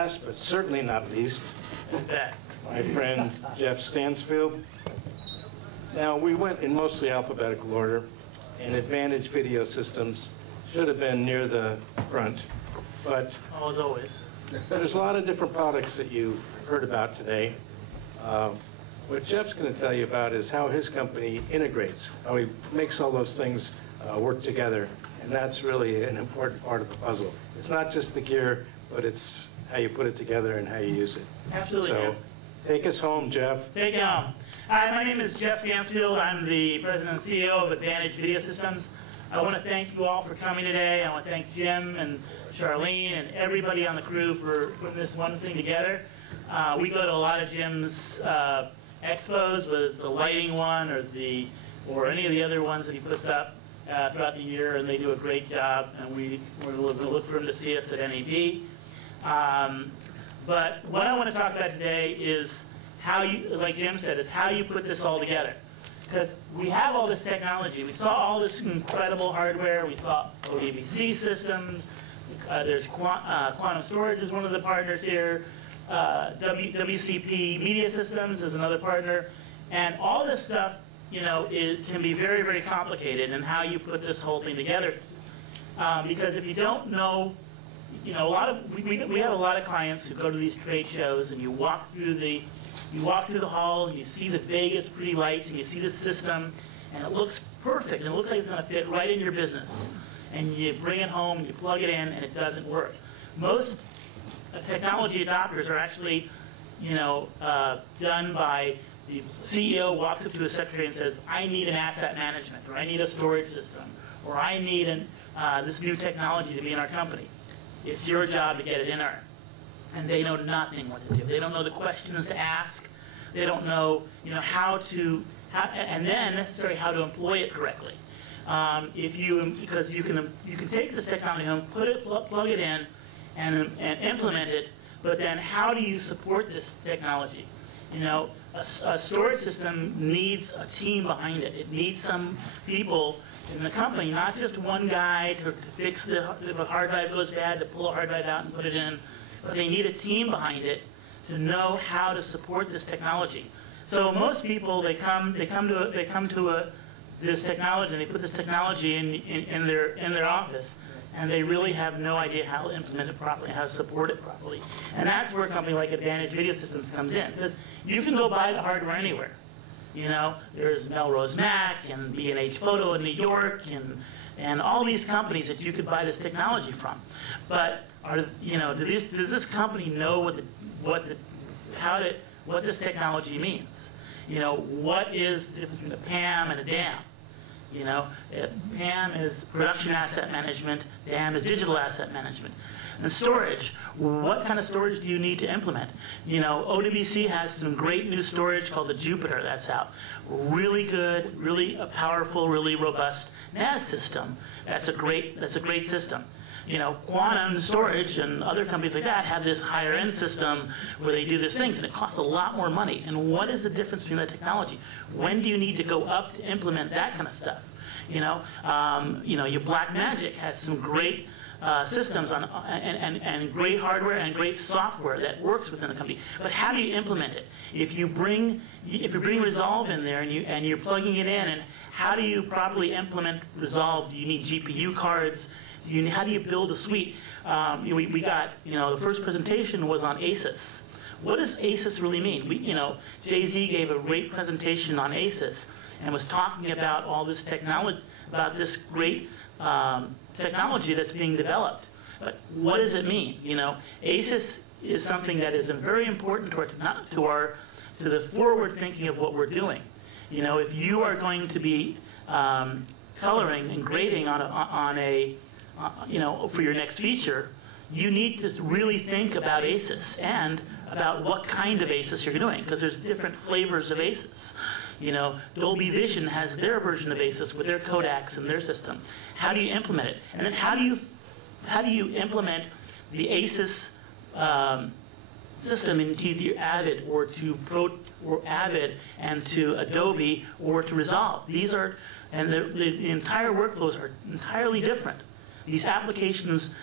last but certainly not least, my friend Jeff Stansfield. Now, we went in mostly alphabetical order, and Advantage Video Systems should have been near the front, but as always, there's a lot of different products that you've heard about today. What Jeff's going to tell you about is how his company integrates, how he makes all those things work together, and that's really an important part of the puzzle. It's not just the gear, but it's how you put it together and how you use it. Absolutely. So, take us home, Jeff. Take it home. Hi, my name is Jeff Stansfield. I'm the President and CEO of Advantage Video Systems. I want to thank you all for coming today. I want to thank Jim and Charlene and everybody on the crew for putting this one thing together. We go to a lot of Jim's expos, whether it's the lighting one or any of the other ones that he puts up throughout the year, and they do a great job. And we're going to look for him to see us at NAB. But what I want to talk about today is how you, like Jim said, is how you put this all together. Because we have all this technology. We saw all this incredible hardware. We saw WPC systems. There's Quantum Storage is one of the partners here. WPC Media Services is another partner. And all this stuff, you know, can be very, very complicated in how you put this whole thing together. Because if you don't know, you know, we have a lot of clients who go to these trade shows, and you walk through the hall, and you see the Vegas pretty lights, and you see the system, and it looks perfect, and it looks like it's going to fit right in your business. And you bring it home, you plug it in, and it doesn't work. Most technology adopters are actually, you know, done by the CEO walks up to his secretary and says, I need an asset management, or I need a storage system, or I need this new technology to be in our company. It's your job to get it in there. And they know nothing what to do. They don't know the questions to ask. They don't know, you know, and then necessarily how to employ it correctly. Because you can take this technology home, plug it in, and implement it. But then how do you support this technology? You know, a storage system needs a team behind it. It needs some people in the company, not just one guy to fix if a hard drive goes bad, to pull a hard drive out and put it in. But they need a team behind it to know how to support this technology. So most people, they come to this technology, and they put this technology in their office, and they really have no idea how to implement it properly, how to support it properly. And that's where a company like Advantage Video Systems comes in, because you can go buy the hardware anywhere. You know, there's Melrose Mac and B&H Photo in New York, and all these companies that you could buy this technology from. But does this company know what this technology means? You know, what is the difference between a PAM and a DAM? You know, PAM is production asset management, DAM is digital asset management. And storage, what kind of storage do you need to implement? You know, OWC has some great new storage called the Jupiter that's out. Really good, really powerful, really robust NAS system. That's a great system. You know, Quantum Storage and other companies like that have this higher end system where they do these things, and it costs a lot more money. And what is the difference between that technology? When do you need to go up to implement that kind of stuff? You know, your Blackmagic has some great systems and great hardware and great software that works within the company. But how do you implement it? If you bring Resolve in there and you're plugging it in, and how do you properly implement Resolve? Do you need GPU cards? How do you build a suite? We got, you know, the first presentation was on ASUS. What does ASUS really mean? Jay-Z gave a great presentation on ASUS and was talking about all this technology, about this great technology that's being developed. But what does it mean? You know, ASUS is something that is very important to the forward thinking of what we're doing. You know, if you are going to be coloring and grading for your next feature, you need to really think about ASUS and about what kind of ASUS you're doing, because there's different flavors of ASUS. You know, Dolby Vision has their version of ASUS with their codecs and their system. How do you implement it? And then how do you implement the ASUS system into your Avid or Avid and to Adobe or to Resolve? The entire workflows are entirely different. These applications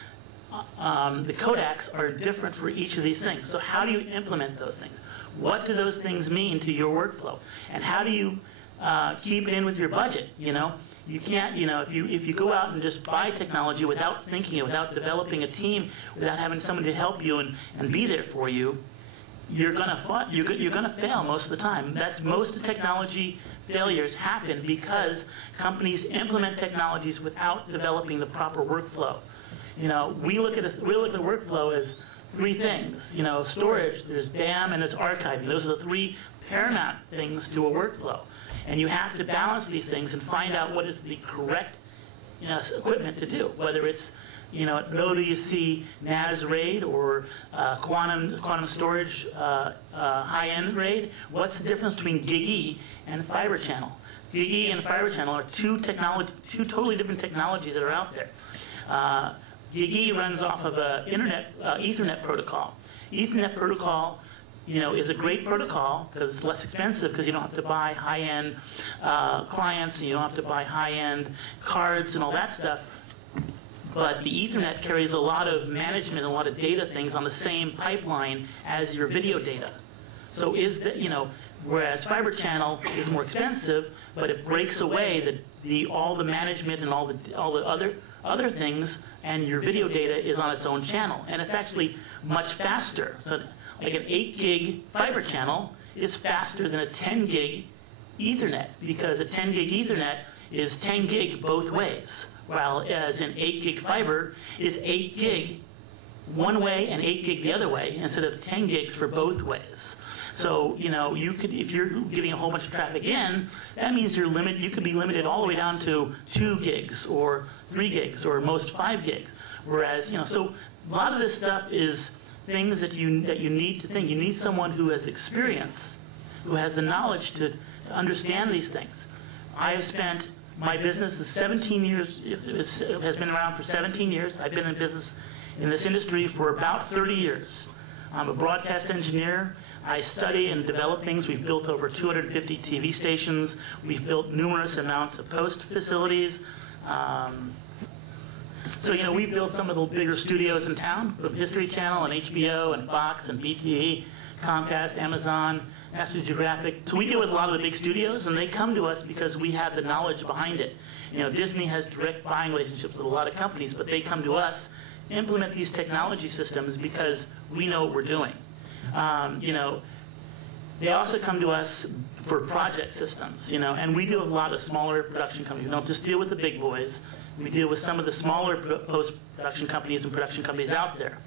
the Kodaks are different for each of these things. So how do you implement those things? What do those things mean to your workflow? And how do you keep it in with your budget? You know, you can't, you know, if you go out and just buy technology without thinking it, without developing a team, without having someone to help you and be there for you, you're gonna fail most of the time. That's most of the technology failures happen because companies implement technologies without developing the proper workflow. You know, we look at the workflow as three things. You know, storage, there's DAM, and there's archiving. Those are the three paramount things to a workflow. And you have to balance these things and find out what is the correct, you know, equipment to do. Whether it's, you know, low WPC NAS RAID or quantum storage high-end RAID. What's the difference between GigE and fiber channel? GigE and fiber channel are two totally different technologies that are out there. GigE runs off of a Ethernet protocol. Ethernet protocol, you know, is a great protocol because it's less expensive because you don't have to buy high-end clients and you don't have to buy high-end cards and all that stuff. But the Ethernet carries a lot of management and a lot of data things on the same pipeline as your video data. So is that, you know, whereas fiber channel is more expensive, but it breaks away all the management and all the other things, and your video data is on its own channel, and it's actually much faster. So like an 8 gig fiber channel is faster than a 10 gig Ethernet, because a 10 gig Ethernet is 10 gig both ways, while as an 8 gig fiber is 8 gig one way and 8 gig the other way, instead of 10 gigs for both ways. So, you know, you could, if you're getting a whole bunch of traffic in, that means you could be limited all the way down to 2 gigs or 3 gigs or most 5 gigs. Whereas, you know, so a lot of this stuff is things that you need to think. You need someone who has experience, who has the knowledge to understand these things. I have spent, my business is 17 years, it has been around for 17 years. I've been in business in this industry for about 30 years. I'm a broadcast engineer. I study and develop things. We've built over 250 TV stations. We've built numerous amounts of post facilities. So, you know, we've built some of the bigger studios in town, from History Channel and HBO and Fox and BTE, Comcast, Amazon, National Geographic. So we deal with a lot of the big studios, and they come to us because we have the knowledge behind it. You know, Disney has direct buying relationships with a lot of companies, but they come to us, implement these technology systems because we know what we're doing. You know, they also come to us for project systems, you know, and we do a lot of smaller production companies. We don't just deal with the big boys. We deal with some of the smaller post-production companies and production companies out there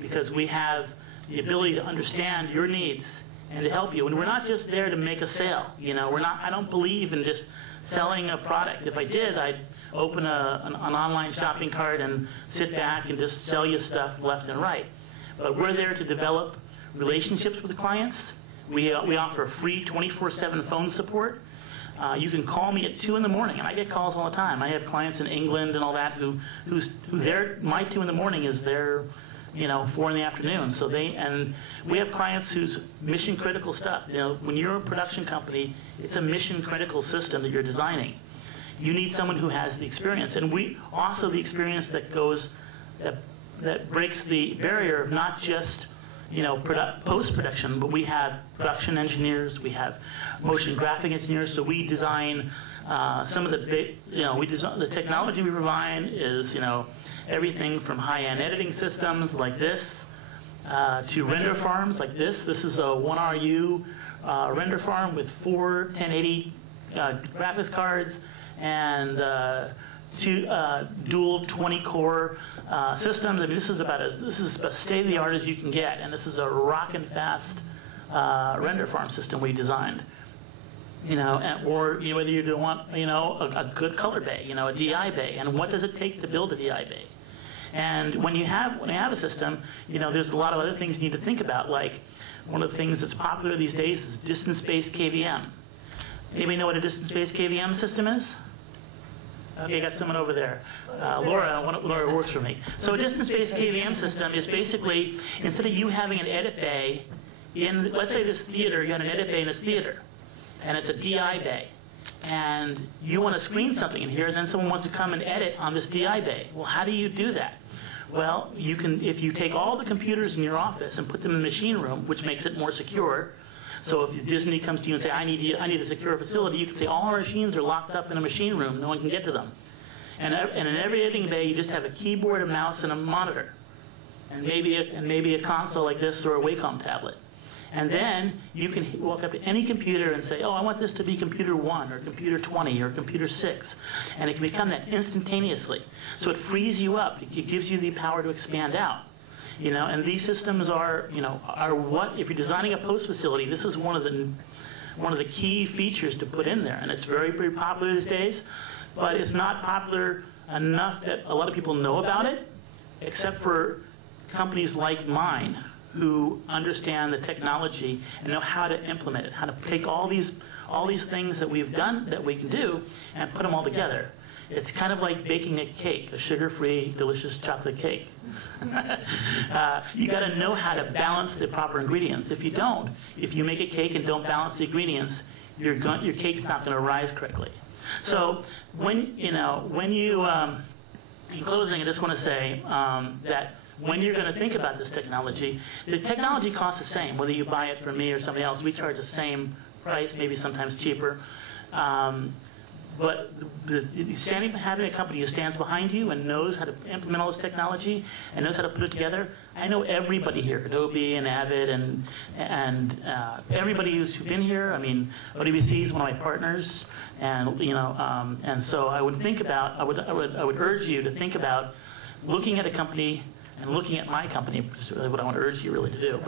because we have the ability to understand your needs and to help you. And we're not just there to make a sale, you know. I don't believe in just selling a product. If I did, I'd open an online shopping cart and sit back and just sell you stuff left and right. But we're there to develop relationships with the clients. We offer free 24/7 phone support. You can call me at 2 in the morning, and I get calls all the time. I have clients in England and all that who my 2 in the morning is their, you know, 4 in the afternoon. So and we have clients whose mission critical stuff. You know, when you're a production company, it's a mission critical system that you're designing. You need someone who has the experience, and we also the experience that breaks the barrier of not just, you know, post-production, but we have production engineers, we have motion graphic engineers, so we design some of the big, you know, the technology we provide is, you know, everything from high-end editing systems like this to render farms like this. This is a 1RU render farm with 4 1080 graphics cards and 2 dual 20-core systems. I mean, this is as state-of-the-art as you can get, and this is a rockin' fast render farm system we designed. You know, or you know, whether you want, you know, a good color bay, you know, a DI bay, and what does it take to build a DI bay? And when you have a system, you know, there's a lot of other things you need to think about. Like one of the things that's popular these days is distance-based KVM. Anybody know what a distance-based KVM system is? Okay, I got someone over there. Laura works for me. So a distance-based KVM system is basically, instead of you having an edit bay in, let's say this theater, you had an edit bay in this theater, and it's a DI bay, and you want to screen something in here, and then someone wants to come and edit on this DI bay. Well, how do you do that? Well, you can, if you take all the computers in your office and put them in the machine room, which makes it more secure. So if Disney comes to you and say, I need a secure facility, you can say all our machines are locked up in a machine room, no one can get to them. And in every editing bay, you just have a keyboard, a mouse, and a monitor. And maybe a console like this or a Wacom tablet. And then you can walk up to any computer and say, oh, I want this to be computer 1 or computer 20 or computer 6. And it can become that instantaneously. So it frees you up. It gives you the power to expand out. You know, and these systems are, you know, are what, if you're designing a post facility, this is one of the key features to put in there. And it's very, very popular these days, but it's not popular enough that a lot of people know about it, except for companies like mine who understand the technology and know how to implement it, how to take all these things that we've done, that we can do, and put them all together. It's kind of like baking a cake, a sugar-free, delicious chocolate cake. You got to know how to balance the proper ingredients. If you don't, if you make a cake and don't balance the ingredients, your cake's not going to rise correctly. So when you, in closing, I just want to say that when you're going to think about this technology, the technology costs the same, whether you buy it from me or somebody else. We charge the same price, maybe sometimes cheaper. But having a company who stands behind you and knows how to implement all this technology and knows how to put it together. I know everybody here, Adobe and Avid and everybody who's been here. I mean, WPC is one of my partners, and you know, and so I would think about, I would urge you to think about looking at a company and looking at my company, which is really what I want to urge you really to do,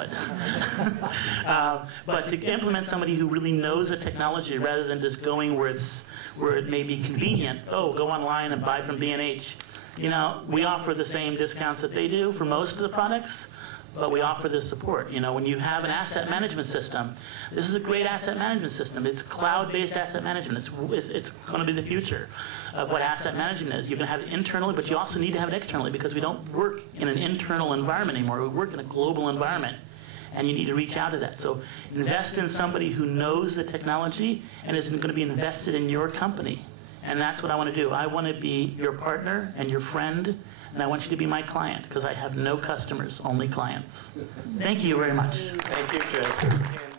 but to implement somebody who really knows the technology rather than just going where it may be convenient. Oh, go online and buy from B&H. You know, we offer the same discounts that they do for most of the products, but we offer this support. You know, when you have an asset management system, this is a great asset management system. It's cloud-based asset management. It's going to be the future of what asset management is. You can have it internally, but you also need to have it externally because we don't work in an internal environment anymore. We work in a global environment, and you need to reach out to that. So invest in somebody who knows the technology and is going to be invested in your company. And that's what I want to do. I want to be your partner and your friend, and I want you to be my client because I have no customers, only clients. Thank you very much. Thank you, Jeff.